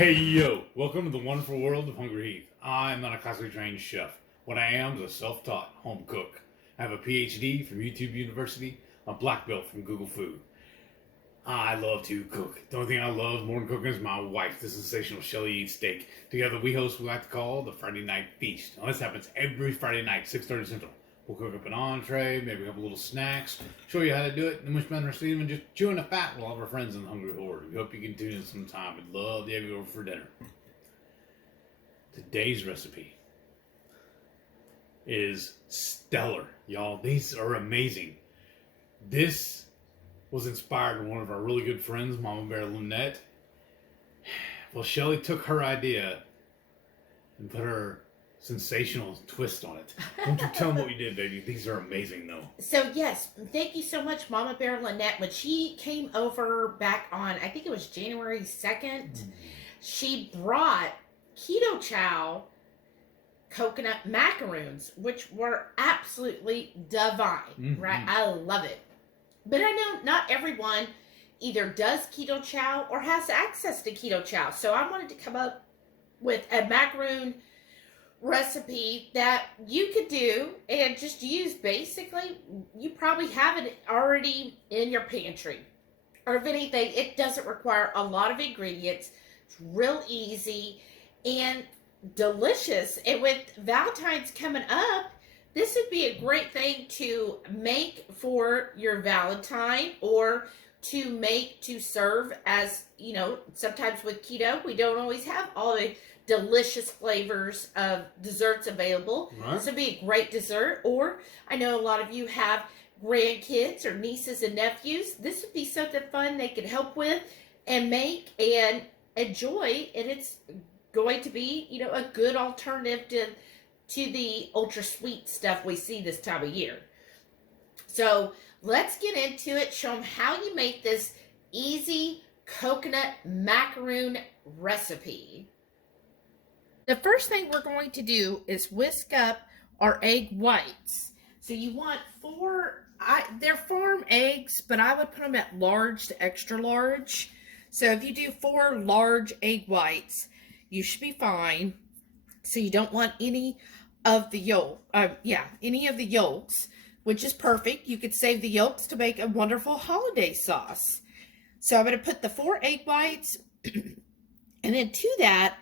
Hey yo, welcome to the wonderful world of Hungry Heath. I'm not a classically trained chef. What I am is a self-taught home cook. I have a PhD from YouTube University, a black belt from Google Food. I love to cook. The only thing I love more than cooking is my wife, the sensational Shelly Eats Steak. Together we host what we like to call the Friday Night Feast. Now this happens every Friday night, 6:30 Central. We'll cook up an entree, maybe a couple little snacks, show you how to do it, and then we spend our evening just chewing the fat with all of our friends in the Hungry Horde. We hope you can tune in sometime. We'd love to have you over for dinner. Today's recipe is stellar, y'all. These are amazing. This was inspired by one of our really good friends, Mama Bear Lynette. Well, Shelly took her idea and put her sensational twist on it. Don't you tell them what you did, baby. These are amazing, though. So, yes, thank you so much, Mama Bear Lynette. When she came over back on, I think it was January 2nd, she brought Keto Chow coconut macaroons, which were absolutely divine, right? I love it. But I know not everyone either does Keto Chow or has access to Keto Chow. So I wanted to come up with a macaroon recipe that you could do and just use. Basically, you probably have it already in your pantry, or if anything, it doesn't require a lot of ingredients. It's real easy and delicious. And with Valentine's coming up, this would be a great thing to make for your Valentine, or to make to serve as, you know, sometimes with keto we don't always have all the delicious flavors of desserts available. Right. This would be a great dessert. Or I know a lot of you have grandkids or nieces and nephews. This would be something fun they could help with and make and enjoy. And it's going to be, you know, a good alternative to the ultra sweet stuff we see this time of year. So let's get into it. Show them how you make this easy coconut macaroon recipe. The first thing we're going to do is whisk up our egg whites. So you want they're farm eggs, but I would put them at large to extra large. So if you do 4 large egg whites, you should be fine. So you don't want any of the any of the yolks, which is perfect. You could save the yolks to make a wonderful holiday sauce. So I'm going to put the 4 egg whites, and then to that,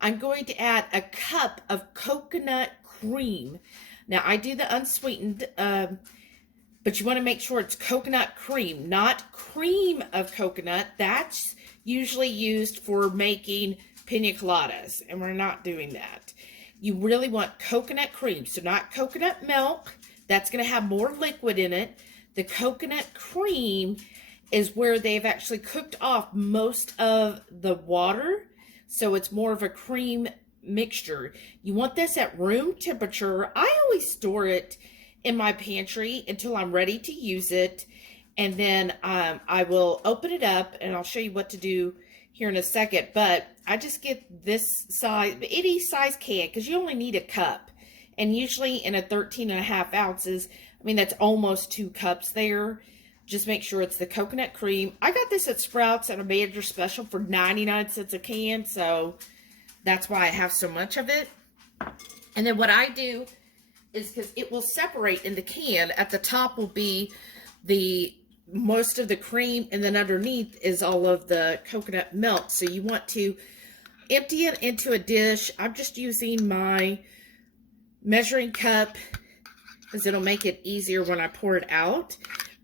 I'm going to add a cup of coconut cream. Now, I do the unsweetened, but you want to make sure it's coconut cream, not cream of coconut. That's usually used for making pina coladas, and we're not doing that. You really want coconut cream, so not coconut milk. That's going to have more liquid in it. The coconut cream is where they've actually cooked off most of the water, so it's more of a cream mixture. You want this at room temperature. I always store it in my pantry until I'm ready to use it, and then I will open it up, and I'll show you what to do here in a second. But I just get this size, any size can, because you only need a cup. And usually in a 13.5 ounces, I mean, that's almost 2 cups there. Just make sure it's the coconut cream. I got this at Sprouts at a manager special for 99 cents a can, so that's why I have so much of it. And then what I do is, because it will separate in the can, at the top will be most of the cream, and then underneath is all of the coconut milk. So you want to empty it into a dish. I'm just using my measuring cup because it'll make it easier when I pour it out.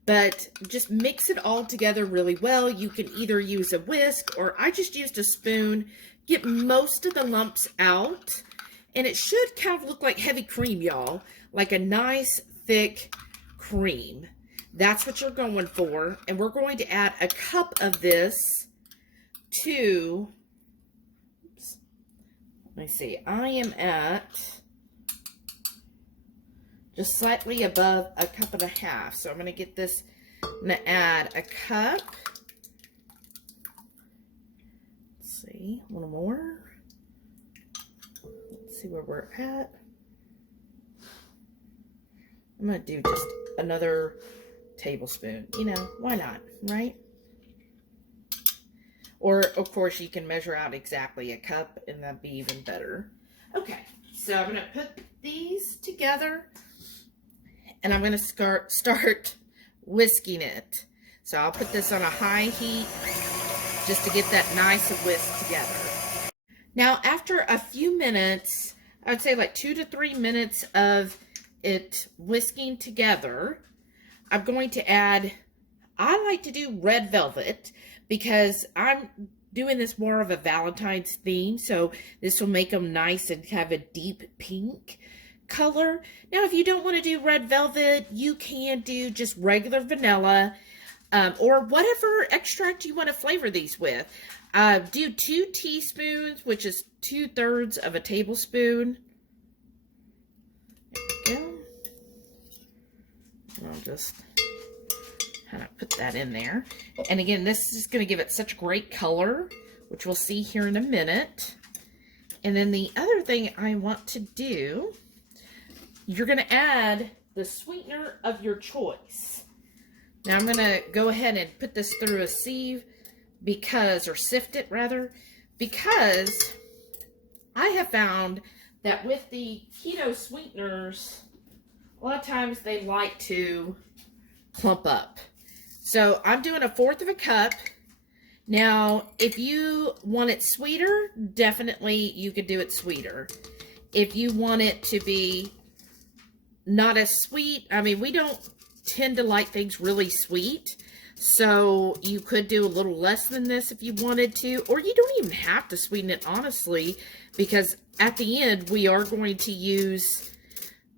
But just mix it all together really well. You can either use a whisk, or I just used a spoon. Get most of the lumps out, and it should kind of look like heavy cream, y'all, like a nice thick cream. That's what you're going for. And we're going to add a cup of this to, let me see, I am at just slightly above a 1.5 cups. So I'm going to get this, I'm going to add a cup. Let's see, one more. Let's see where we're at. I'm going to do just another tablespoon. You know, why not, right? Or, of course, you can measure out exactly a cup, and that'd be even better. Okay, so I'm going to put these together, and I'm going to start whisking it. So I'll put this on a high heat just to get that nice whisk together. Now, after a few minutes, I would say like 2 to 3 minutes of it whisking together, I'm going to add, I like to do red velvet because I'm doing this more of a Valentine's theme, so this will make them nice and have a deep pink color. Now, if you don't want to do red velvet, you can do just regular vanilla, or whatever extract you want to flavor these with. Do 2 teaspoons, which is 2/3 of a tablespoon. There we go. And I'll just kind of put that in there. And again, this is going to give it such great color, which we'll see here in a minute. And then the other thing I want to do, you're going to add the sweetener of your choice. Now I'm going to go ahead and put this through a sieve or sift it rather, because I have found that with the keto sweeteners, a lot of times they like to clump up. So I'm doing 1/4 of a cup. Now, if you want it sweeter, definitely you could do it sweeter. If you want it to be not as sweet, I mean, we don't tend to like things really sweet, so you could do a little less than this if you wanted to, or you don't even have to sweeten it, honestly, because at the end we are going to use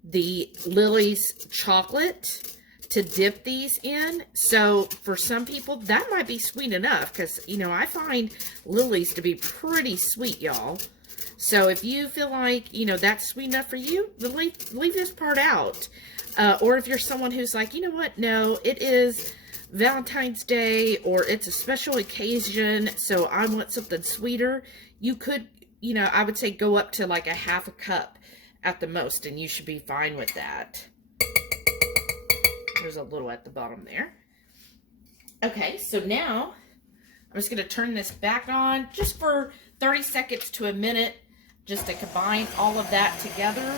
the Lily's chocolate to dip these in. So for some people that might be sweet enough, because you know, I find Lily's to be pretty sweet, y'all. So if you feel like, you know, that's sweet enough for you, then leave this part out. Or if you're someone who's like, you know what, no, it is Valentine's Day or it's a special occasion, so I want something sweeter, you could, you know, I would say go up to like 1/2 cup at the most, and you should be fine with that. There's a little at the bottom there. Okay, so now I'm just going to turn this back on just for 30 seconds to a minute, just to combine all of that together.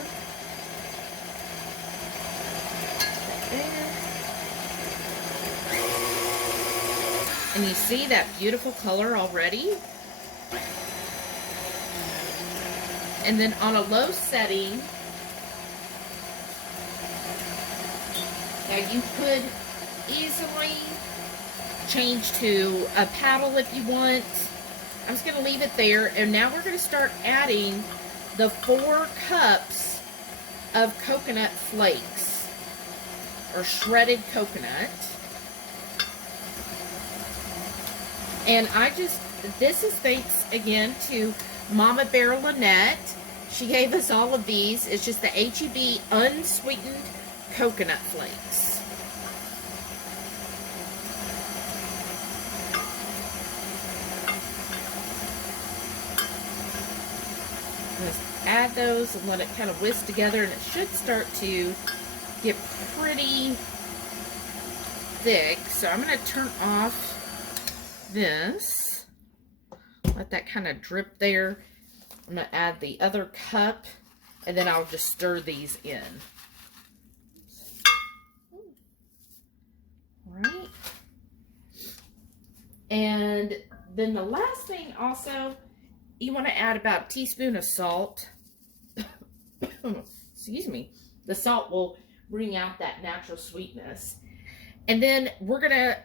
There. And you see that beautiful color already? And then on a low setting, now you could easily change to a paddle if you want. I'm just going to leave it there. And now we're going to start adding the 4 cups of coconut flakes, or shredded coconut. And this is thanks again to Mama Bear Lynette. She gave us all of these. It's just the H-E-B unsweetened coconut flakes. Just add those and let it kind of whisk together, and it should start to get pretty thick. So I'm going to turn off this. Let that kind of drip there. I'm going to add the other cup, and then I'll just stir these in. Alright. And then the last thing also, you want to add about a teaspoon of salt. Excuse me. The salt will bring out that natural sweetness. And then we're going to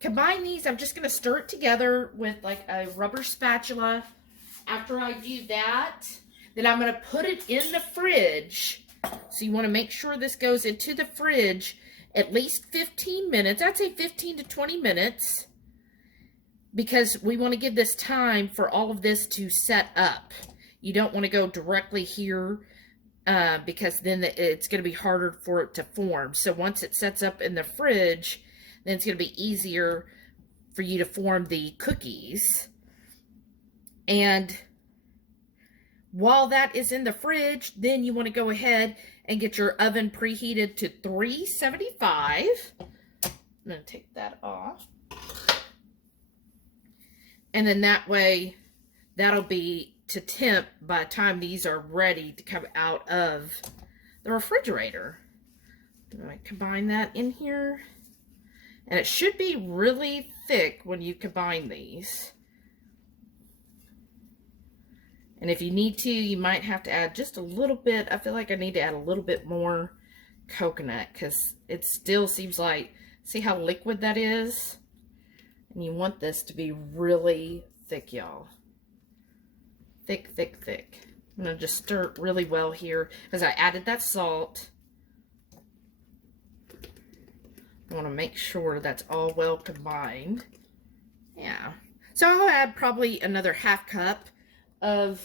combine these. I'm just going to stir it together with like a rubber spatula. After I do that, then I'm going to put it in the fridge. So you want to make sure this goes into the fridge at least 15 minutes. I'd say 15 to 20 minutes. Because we want to give this time for all of this to set up. You don't want to go directly here, because then it's going to be harder for it to form. So once it sets up in the fridge, then it's going to be easier for you to form the cookies. And while that is in the fridge, then you want to go ahead and get your oven preheated to 375. I'm going to take that off. And then that way, that'll be to temp by the time these are ready to come out of the refrigerator. I combine that in here. And it should be really thick when you combine these. And if you need to, you might have to add just a little bit. I feel like I need to add a little bit more coconut because it still seems like, see how liquid that is? And you want this to be really thick, y'all. Thick, thick, thick. I'm going to just stir it really well here because I added that salt. I want to make sure that's all well combined. Yeah. So I'll add probably another half cup of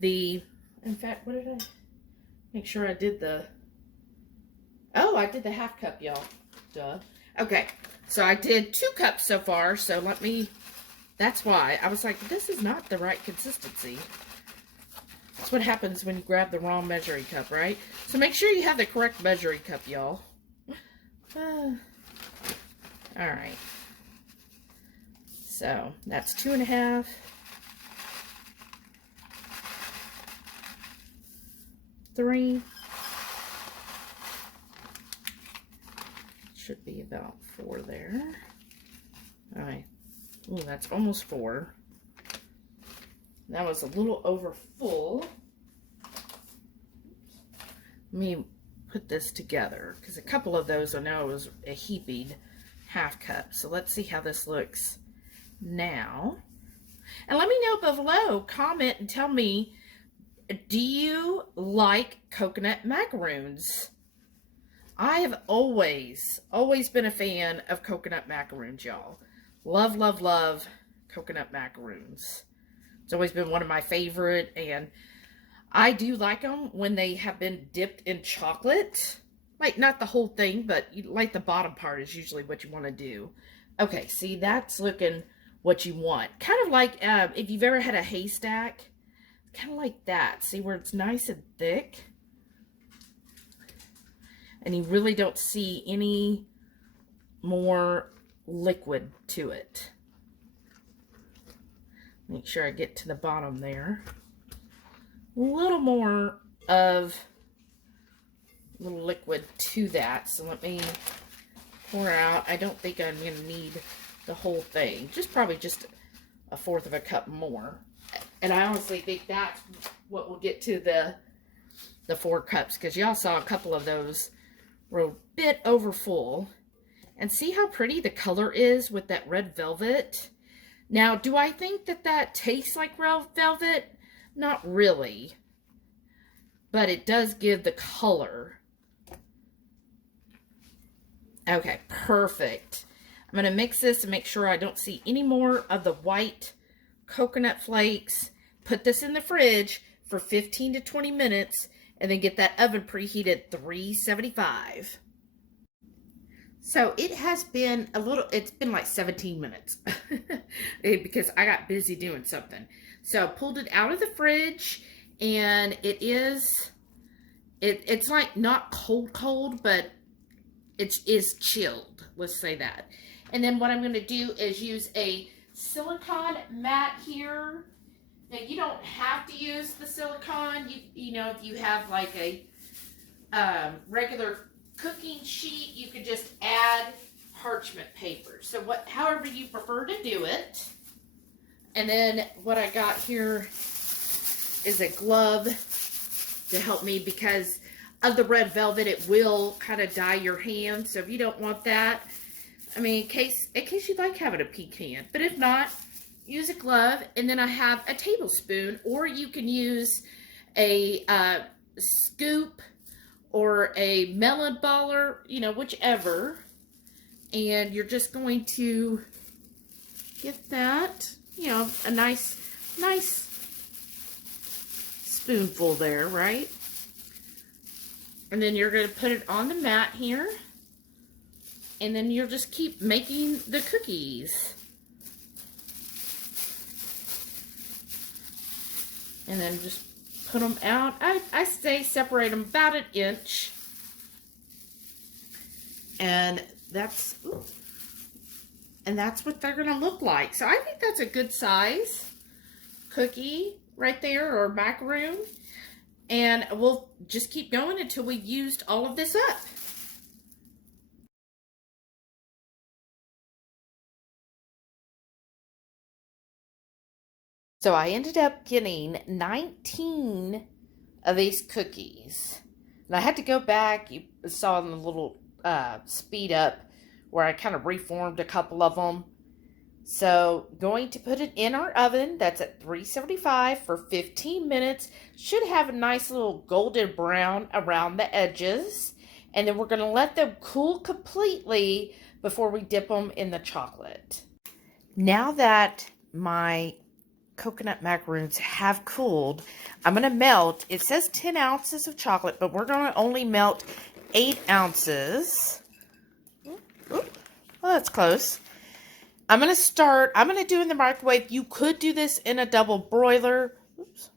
the, in fact, what did I, make sure I did the, oh, I did the half cup, y'all. Duh. Okay. So I did 2 cups so far. So let me, that's why I was like, this is not the right consistency. That's what happens when you grab the wrong measuring cup, right? So make sure you have the correct measuring cup, y'all. All right. So that's 2.5. 3. Should be about 4 there. All right. Ooh, that's almost 4. That was a little over full. Let me put this together because a couple of those I know was a heaping half cup. So let's see how this looks now. And let me know below, comment and tell me, do you like coconut macaroons? I have always been a fan of coconut macaroons, y'all. Love, love, love coconut macaroons. It's always been one of my favorite, and I do like them when they have been dipped in chocolate. Like, not the whole thing, but like the bottom part is usually what you want to do. Okay, see, that's looking what you want. Kind of like if you've ever had a haystack, kind of like that. See where it's nice and thick? And you really don't see any more liquid to it. Make sure I get to the bottom there. A little more of little liquid to that. So let me pour out. I don't think I'm going to need the whole thing. Probably just 1/4 of a cup more. And I honestly think that's what will get to the 4 cups. Because y'all saw a couple of those were a bit over full. And see how pretty the color is with that red velvet? Now, do I think that that tastes like red velvet? Not really. But it does give the color. Okay, perfect. I'm going to mix this and make sure I don't see any more of the white coconut flakes. Put this in the fridge for 15 to 20 minutes and then get that oven preheated 375. So it has been it's been like 17 minutes because I got busy doing something. So I pulled it out of the fridge and it's like not cold, but it is chilled. Let's say that. And then what I'm going to do is use a silicone mat here. Now you don't have to use the silicone. You know, if you have like a regular cooking sheet, you could just add parchment paper. So however you prefer to do it. And then what I got here is a glove to help me because of the red velvet. It will kind of dye your hand. So if you don't want that, I mean, in case you like having a pecan, but if not, use a glove. And then I have a tablespoon, or you can use a scoop or a melon baller, you know, whichever. And you're just going to get that, you know, a nice spoonful there, right? And then you're going to put it on the mat here. And then you'll just keep making the cookies. And then just put them out. I say separate them about 1 inch. And that's, ooh, And that's what they're gonna look like. So I think that's a good size cookie right there, or macaroon. And we'll just keep going until we've used all of this up. So I ended up getting 19 of these cookies. And I had to go back. You saw in the little speed up where I kind of reformed a couple of them. So going to put it in our oven. That's at 375 for 15 minutes. Should have a nice little golden brown around the edges. And then we're going to let them cool completely before we dip them in the chocolate. Now that my coconut macaroons have cooled, I'm going to melt, it says 10 ounces of chocolate, but we're going to only melt 8 ounces. Well, that's close. I'm going to do in the microwave. You could do this in a double broiler. Oops.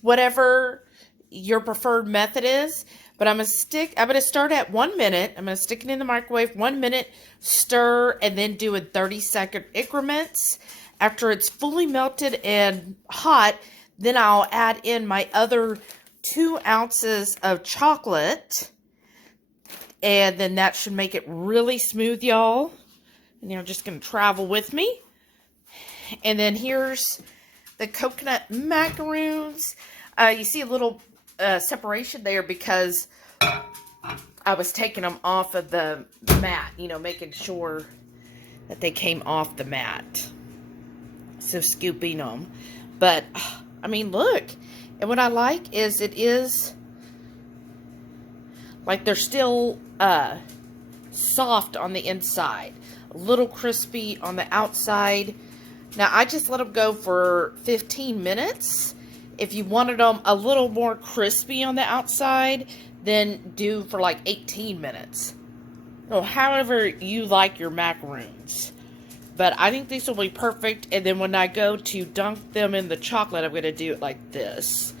Whatever your preferred method is. But I'm going to start at 1 minute. I'm going to stick it in the microwave 1 minute, stir, and then do in 30-second increments. After it's fully melted and hot, then I'll add in my other 2 ounces of chocolate. And then that should make it really smooth, y'all. And you're just going to travel with me. And then here's the coconut macaroons. You see a little separation there because I was taking them off of the mat, making sure that they came off the mat. So scooping them. But, I mean, look. And what I like is it is like they're still soft on the inside. A little crispy on the outside. Now, I just let them go for 15 minutes. If you wanted them a little more crispy on the outside, then do for like 18 minutes. So, however you like your macaroons. But I think these will be perfect. And then when I go to dunk them in the chocolate, I'm going to do it like this.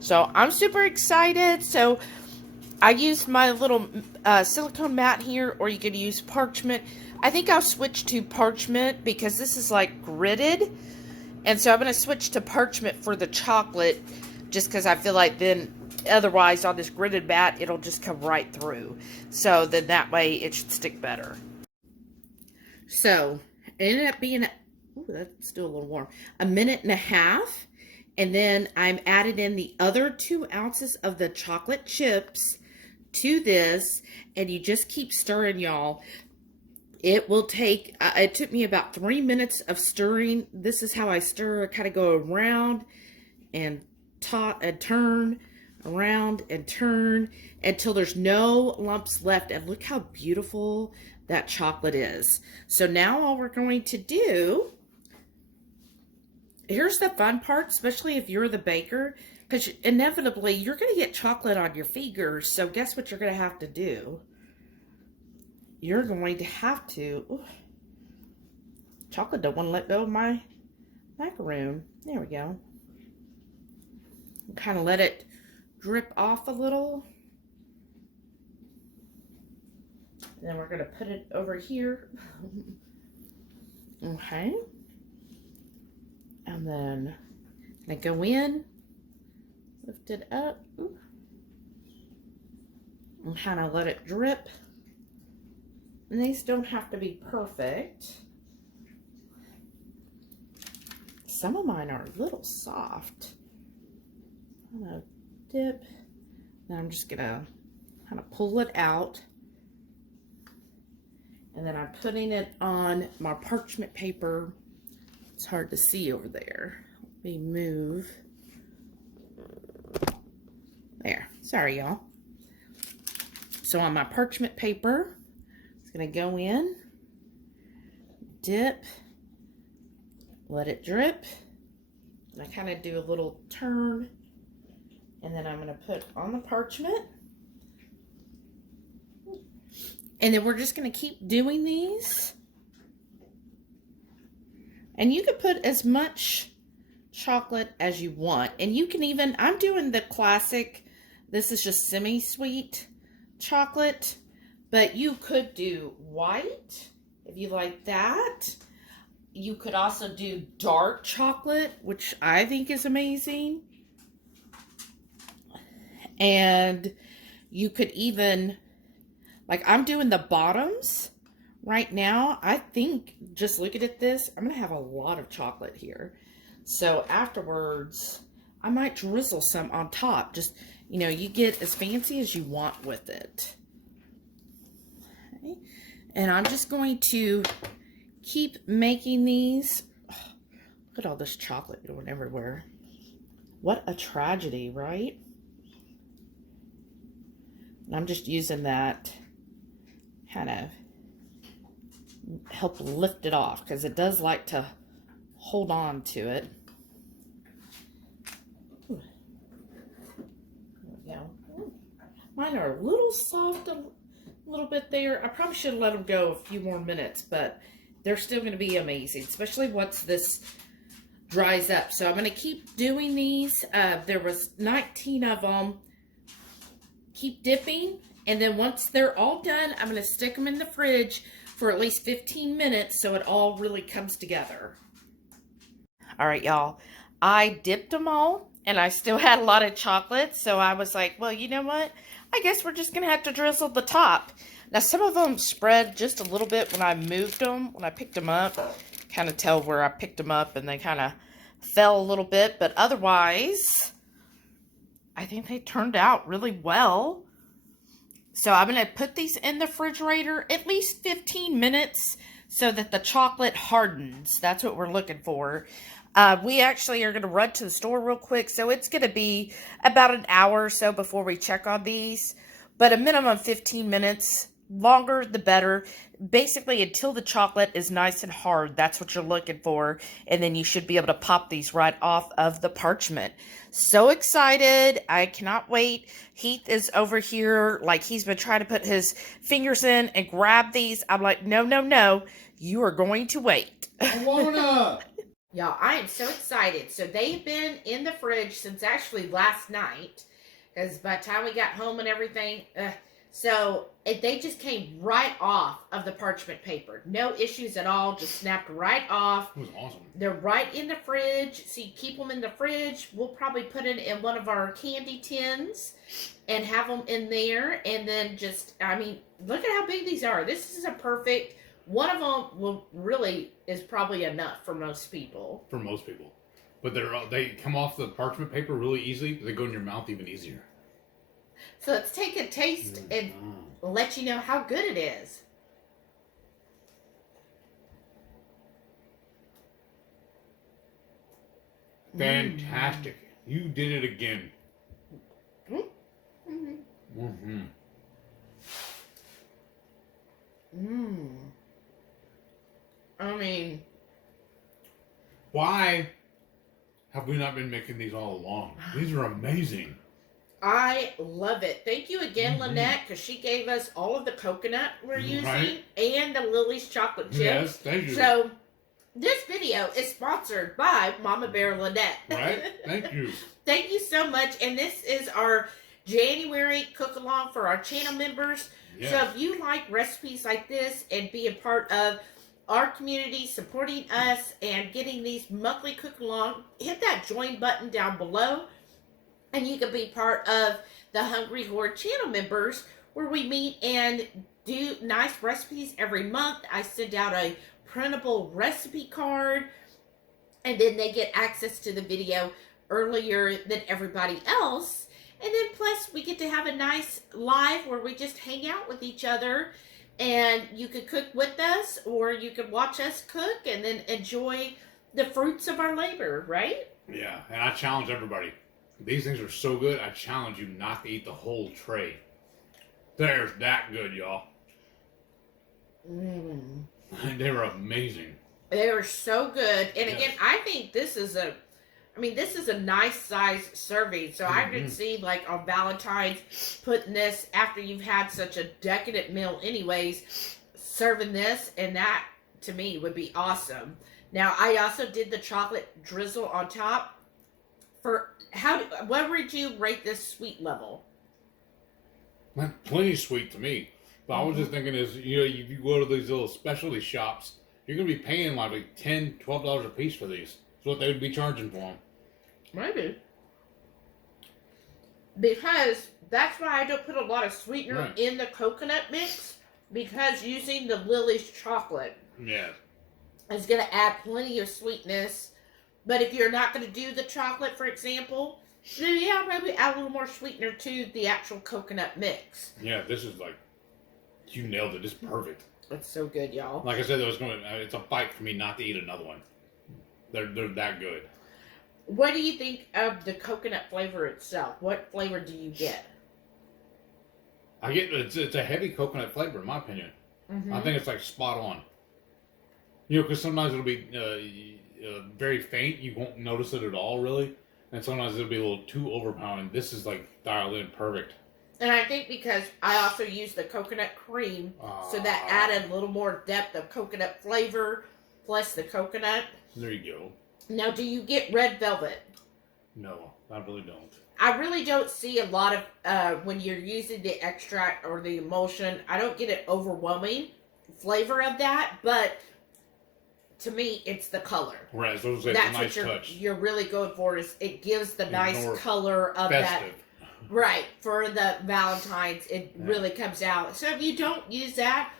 So I'm super excited. So I used my little silicone mat here, or you could use parchment. I think I'll switch to parchment because this is like gridded. And so I'm going to switch to parchment for the chocolate just because I feel like then otherwise on this gridded mat, it'll just come right through. So then that way it should stick better. So it ended up being, ooh, that's still a little warm, 1.5 minutes. And then I'm added in the other 2 ounces of the chocolate chips to this. And you just keep stirring, y'all. It will take, it took me about 3 minutes of stirring. This is how I stir. I kind of go around and turn, around and turn until there's no lumps left. And look how beautiful that chocolate is. So now all we're going to do, here's the fun part, especially if you're the baker, because inevitably you're going to get chocolate on your fingers. So guess what you're going to have to do? You're going to have to, ooh, chocolate don't want to let go of my macaroon. There we go. Kind of let it drip off a little. And then we're going to put it over here. Okay. And then I go in, lift it up, ooh, and kind of let it drip. And these don't have to be perfect. Some of mine are a little soft. I'm going to dip. Then I'm just going to kind of pull it out. And then I'm putting it on my parchment paper. It's hard to see over there. Let me move. There. Sorry, y'all. So on my parchment paper, it's going to go in, dip, let it drip, and I kind of do a little turn, and then I'm going to put on the parchment, and then we're just going to keep doing these, and you can put as much chocolate as you want, and you can even, I'm doing the classic, this is just semi-sweet chocolate. But you could do white if you like that. You could also do dark chocolate, which I think is amazing. And you could even, like I'm doing the bottoms right now. I think, just looking at this, I'm going to have a lot of chocolate here. So afterwards, I might drizzle some on top. Just, you know, you get as fancy as you want with it. Okay. And I'm just going to keep making these. Oh, look at all this chocolate going everywhere. What a tragedy, right? And I'm just using that kind of help lift it off because it does like to hold on to it. Ooh. There we go. Ooh. Mine are a little soft, a little bit there. I probably should have let them go a few more minutes, but they're still going to be amazing, especially once this dries up. So I'm going to keep doing these. There was 19 of them. Keep dipping, and then once they're all done, I'm going to stick them in the fridge for at least 15 minutes so it all really comes together. All right, y'all. I dipped them all, and I still had a lot of chocolate, so I was like, well, you know what? I guess we're just going to have to drizzle the top. Now, some of them spread just a little bit when I moved them, when I picked them up. Kind of tell where I picked them up, and they kind of fell a little bit, but otherwise, I think they turned out really well. So I'm going to put these in the refrigerator at least 15 minutes so that the chocolate hardens. That's what we're looking for. We actually are going to run to the store real quick, so it's going to be about an hour or so before we check on these. But a minimum 15 minutes. Longer the better. Basically until the chocolate is nice and hard. That's what you're looking for. And then you should be able to pop these right off of the parchment. So excited. I cannot wait. Heath is over here like he's been trying to put his fingers in and grab these. I'm like, no, no, no. You are going to wait. Alona! Y'all, I am so excited. So they've been in the fridge since actually last night. Because by the time we got home and everything, so they just came right off of the parchment paper. No issues at all. Just snapped right off. It was awesome. They're right in the fridge. So you keep them in the fridge. We'll probably put it in one of our candy tins and have them in there. And then just, I mean, look at how big these are. This is a perfect, one of them is probably enough for most people. For most people. But they come off the parchment paper really easily. They go in your mouth even easier. So let's take a taste and let you know how good it is. Fantastic. You did it again. Mm-hmm. Mm-hmm. I mean, why have we not been making these all along? These are amazing. I love it. Thank you again, Lynette, because she gave us all of the coconut we're using and the Lily's chocolate chips. Yes, thank you. So, this video is sponsored by Mama Bear Lynette. Right? Thank you. Thank you so much. And this is our January cook-along for our channel members. Yes. So, if you like recipes like this and be a part of our community, supporting us and getting these monthly cook-along, hit that join button down below. And you can be part of the Hungry Horde channel members where we meet and do nice recipes every month. I send out a printable recipe card and then they get access to the video earlier than everybody else. And then plus we get to have a nice live where we just hang out with each other and you could cook with us or you could watch us cook and then enjoy the fruits of our labor, right? Yeah, and I challenge everybody. These things are so good, I challenge you not to eat the whole tray. They're that good, y'all. They were amazing. They were so good. And again, I think this is a nice size serving. So I could see like on Valentine's putting this after you've had such a decadent meal anyways, serving this, and that to me would be awesome. Now I also did the chocolate drizzle on top. What would you rate this sweet level? That's plenty sweet to me. But I was just thinking is, if you go to these little specialty shops, you're going to be paying like $10, $12 a piece for these. That's what they would be charging for them. Maybe. Because that's why I don't put a lot of sweetener in the coconut mix. Because using the Lily's chocolate is going to add plenty of sweetness. But if you're not going to do the chocolate, for example, then yeah, maybe add a little more sweetener to the actual coconut mix. Yeah, this is like, you nailed it. It's perfect. It's so good, y'all. Like I said, it's a fight for me not to eat another one. They're that good. What do you think of the coconut flavor itself? What flavor do you get? I get it's a heavy coconut flavor in my opinion. Mm-hmm. I think it's like spot on. Because sometimes it'll be very faint. You won't notice it at all, really. And sometimes it'll be a little too overpowering. This is like dialed in perfect. And I think because I also used the coconut cream, so that added a little more depth of coconut flavor, plus the coconut. There you go. Now, do you get red velvet? No, I really don't. I really don't see a lot of, when you're using the extract or the emulsion, I don't get an overwhelming flavor of that, but to me, it's the color. Right, so it's a That's nice what touch. you're really going for, is it gives the nice color of festive. that. Right, for the Valentines, it really comes out. So if you don't use that,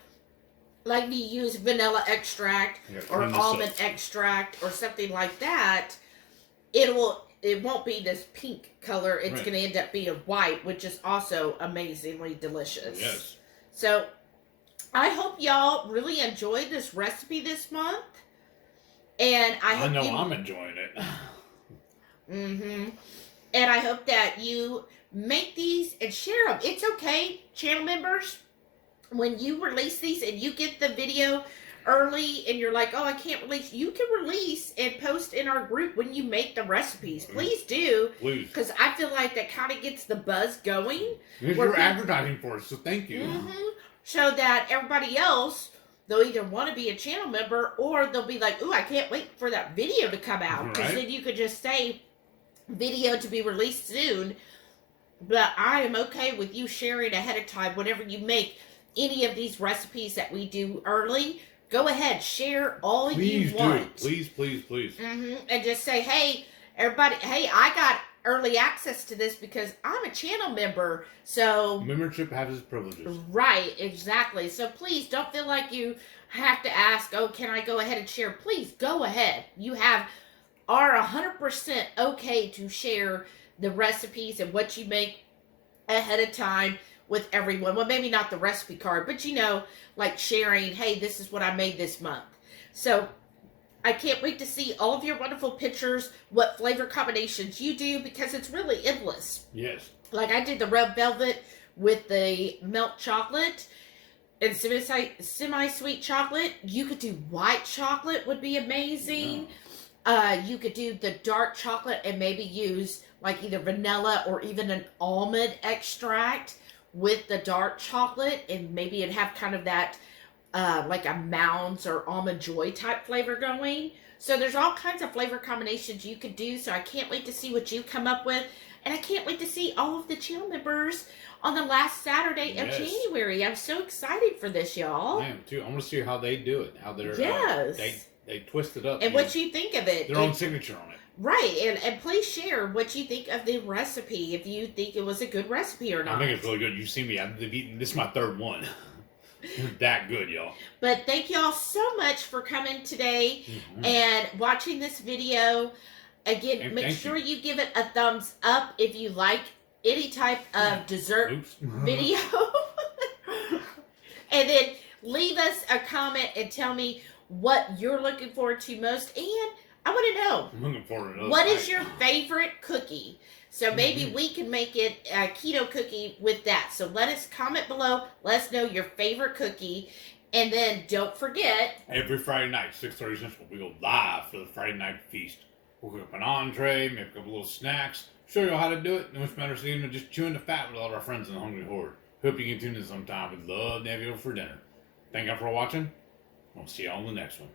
like you use vanilla extract or almond extract or something like that, it won't be this pink color. It's going to end up being white, which is also amazingly delicious. Yes. So I hope y'all really enjoyed this recipe this month. And I know I'm enjoying it. And I hope that you make these and share them. It's okay, channel members, when you release these and you get the video early and you're like, oh, I can't release, you can release and post in our group when you make the recipes. Please do. Please. Because I feel like that kind of gets the buzz going. You're advertising for us, so thank you. So that everybody else, they'll either want to be a channel member or they'll be like, ooh, I can't wait for that video to come out. Because then you could just say, video to be released soon. But I am okay with you sharing ahead of time whenever you make any of these recipes that we do early. Go ahead, share all you want. Please, please, please. And just say, hey, everybody, hey, I got early access to this because I'm a channel member. So membership has its privileges. Right, exactly. So please don't feel like you have to ask, oh, can I go ahead and share? Please go ahead. You are 100% okay to share the recipes and what you make ahead of time with everyone. Well, maybe not the recipe card, but like sharing, hey, this is what I made this month. So I can't wait to see all of your wonderful pictures, what flavor combinations you do, because it's really endless. Yes. Like I did the red velvet with the milk chocolate and semi-sweet chocolate. You could do white chocolate, would be amazing. You could do the dark chocolate and maybe use like either vanilla or even an almond extract with the dark chocolate, and maybe it'd have kind of that like a Mounds or Almond Joy type flavor going. So there's all kinds of flavor combinations you could do. So I can't wait to see what you come up with. And I can't wait to see all of the channel members on the last Saturday of January. I'm so excited for this, y'all. I am too. I want to see how they do it. How they're they twist it up. And what you think of it. Their own signature on it. Right. And please share what you think of the recipe, if you think it was a good recipe or not. I think it's really good. You've seen me. I've eaten, this is my third one. That good, y'all. But thank y'all so much for coming today and watching this video. Again, and make sure you give it a thumbs up if you like any type of dessert video. And then leave us a comment and tell me what you're looking forward to most. And I want to know, I'm looking forward to what is your favorite cookie? So maybe we can make it a keto cookie with that. So let us comment below. Let us know your favorite cookie. And then don't forget, every Friday night, 6:30 Central, we go live for the Friday night feast. We'll cook up an entree, make a couple little snacks, show you how to do it. And what's better than just chewing the fat with all our friends in the Hungry Horde. Hope you can tune in sometime. We'd love to have you over for dinner. Thank you for watching. We'll see you all in the next one.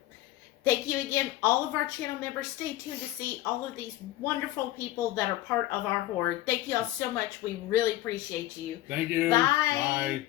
Thank you again, all of our channel members. Stay tuned to see all of these wonderful people that are part of our horde. Thank you all so much. We really appreciate you. Thank you. Bye. Bye.